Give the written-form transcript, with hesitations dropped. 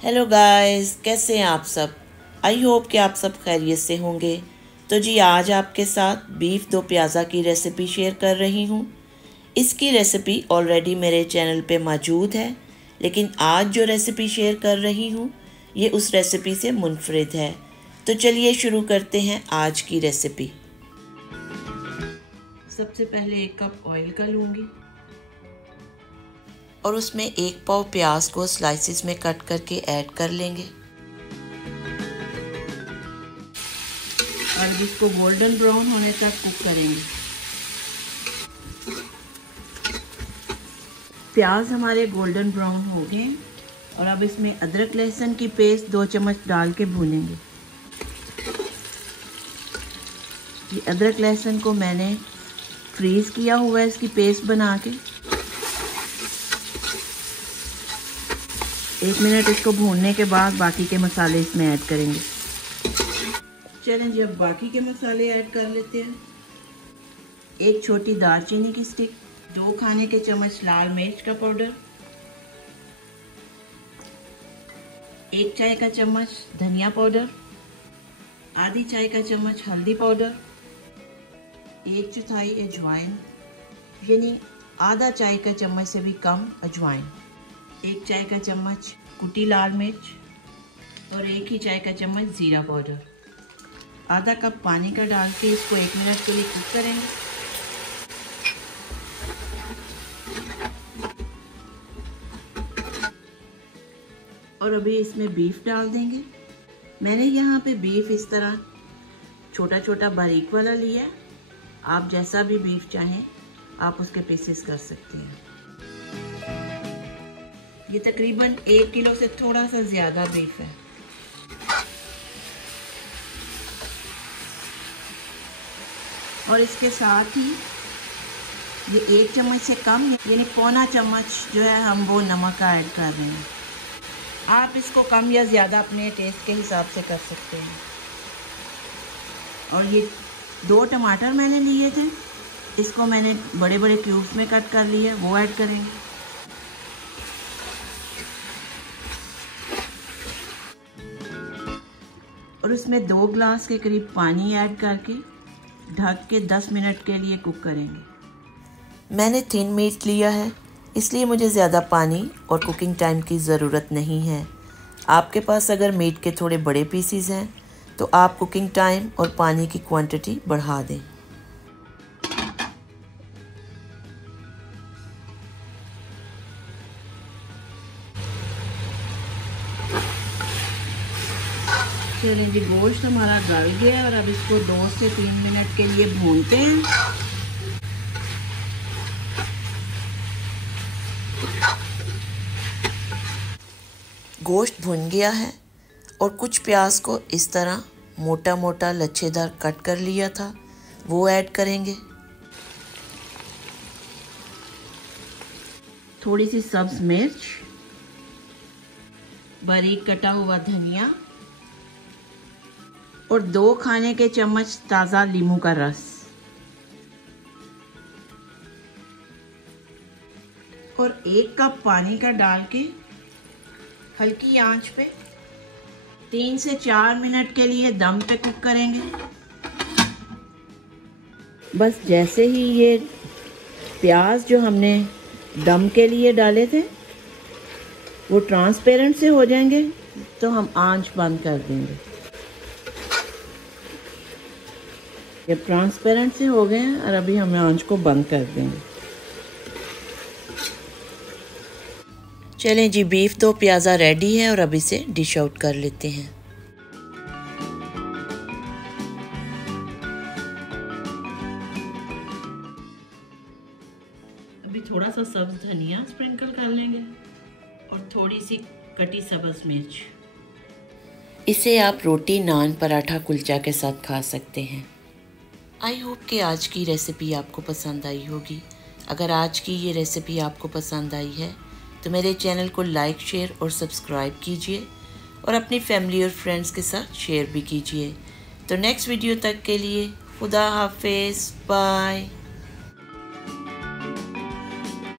Hello guys, कैसे हैं आप सब। आई होप कि आप सब खैरियत से होंगे। तो जी आज आपके साथ बीफ दो प्याज़ा की रेसिपी शेयर कर रही हूँ। इसकी रेसिपी ऑलरेडी मेरे चैनल पे मौजूद है, लेकिन आज जो रेसिपी शेयर कर रही हूँ ये उस रेसिपी से मुनफरिद है। तो चलिए शुरू करते हैं आज की रेसिपी। सबसे पहले 1 कप ऑयल का लूँगी और उसमें 1 पाव प्याज को स्लाइसिस में कट करके ऐड कर लेंगे और इसको गोल्डन ब्राउन होने तक कुक करेंगे। प्याज हमारे गोल्डन ब्राउन हो गए और अब इसमें अदरक लहसुन की पेस्ट 2 चम्मच डाल के भूनेंगे। ये अदरक लहसुन को मैंने फ्रीज़ किया हुआ है, इसकी पेस्ट बना के। 1 मिनट इसको भूनने के बाद बाकी के मसाले इसमें ऐड करेंगे। चलें जी, अब बाकी के मसाले ऐड कर लेते हैं। 1 छोटी दालचीनी की स्टिक, 2 खाने के चम्मच लाल मिर्च का पाउडर, 1 चाय का चम्मच धनिया पाउडर, आधी चाय का चम्मच हल्दी पाउडर, 1 चौथाई अजवाइन यानी आधा चाय का चम्मच से भी कम अजवाइन, 1 चाय का चम्मच कुटी लाल मिर्च और 1 ही चाय का चम्मच ज़ीरा पाउडर। आधा कप पानी का डाल के इसको 1 मिनट के लिए कुक करेंगे। और अभी इसमें बीफ डाल देंगे। मैंने यहाँ पे बीफ इस तरह छोटा छोटा बारीक वाला लिया है। आप जैसा भी बीफ चाहें आप उसके पीसेस कर सकते हैं। ये तकरीबन 1 किलो से थोड़ा सा ज़्यादा बीफ है। और इसके साथ ही ये 1 चम्मच से कम यानी पौना चम्मच जो है हम वो नमक का ऐड कर रहे हैं। आप इसको कम या ज़्यादा अपने टेस्ट के हिसाब से कर सकते हैं। और ये 2 टमाटर मैंने लिए थे, इसको मैंने बड़े बड़े क्यूब्स में कट कर लिए, वो ऐड करेंगे। और उसमें 2 गिलास के करीब पानी ऐड करके ढक के 10 मिनट के लिए कुक करेंगे। मैंने थिन मीट लिया है, इसलिए मुझे ज़्यादा पानी और कुकिंग टाइम की ज़रूरत नहीं है। आपके पास अगर मीट के थोड़े बड़े पीसीज हैं तो आप कुकिंग टाइम और पानी की क्वांटिटी बढ़ा दें। चलिए जी, गोश्त हमारा गल गया और अब इसको 2 से 3 मिनट के लिए भूनते हैं। गोश्त भुन गया है और कुछ प्याज को इस तरह मोटा मोटा लच्छेदार कट कर लिया था, वो ऐड करेंगे। थोड़ी सी सब्ज मिर्च, बारीक कटा हुआ धनिया और 2 खाने के चम्मच ताज़ा नींबू का रस और 1 कप पानी का डाल के हल्की आंच पे 3 से 4 मिनट के लिए दम पे कुक करेंगे। बस जैसे ही ये प्याज जो हमने दम के लिए डाले थे वो ट्रांसपेरेंट से हो जाएंगे तो हम आंच बंद कर देंगे। जब ट्रांसपेरेंट से हो गए हैं और अभी हम आंच को बंद कर देंगे। चलें जी, बीफ दो प्याज़ा रेडी है और अब इसे डिश आउट कर लेते हैं। अभी थोड़ा सा सब्ज धनिया स्प्रिंकल कर लेंगे और थोड़ी सी कटी सब्ज मिर्च। इसे आप रोटी, नान, पराठा, कुलचा के साथ खा सकते हैं। आई होप कि आज की रेसिपी आपको पसंद आई होगी। अगर आज की ये रेसिपी आपको पसंद आई है तो मेरे चैनल को लाइक, शेयर और सब्सक्राइब कीजिए और अपनी फैमिली और फ्रेंड्स के साथ शेयर भी कीजिए। तो नेक्स्ट वीडियो तक के लिए खुदा हाफिज़, बाय।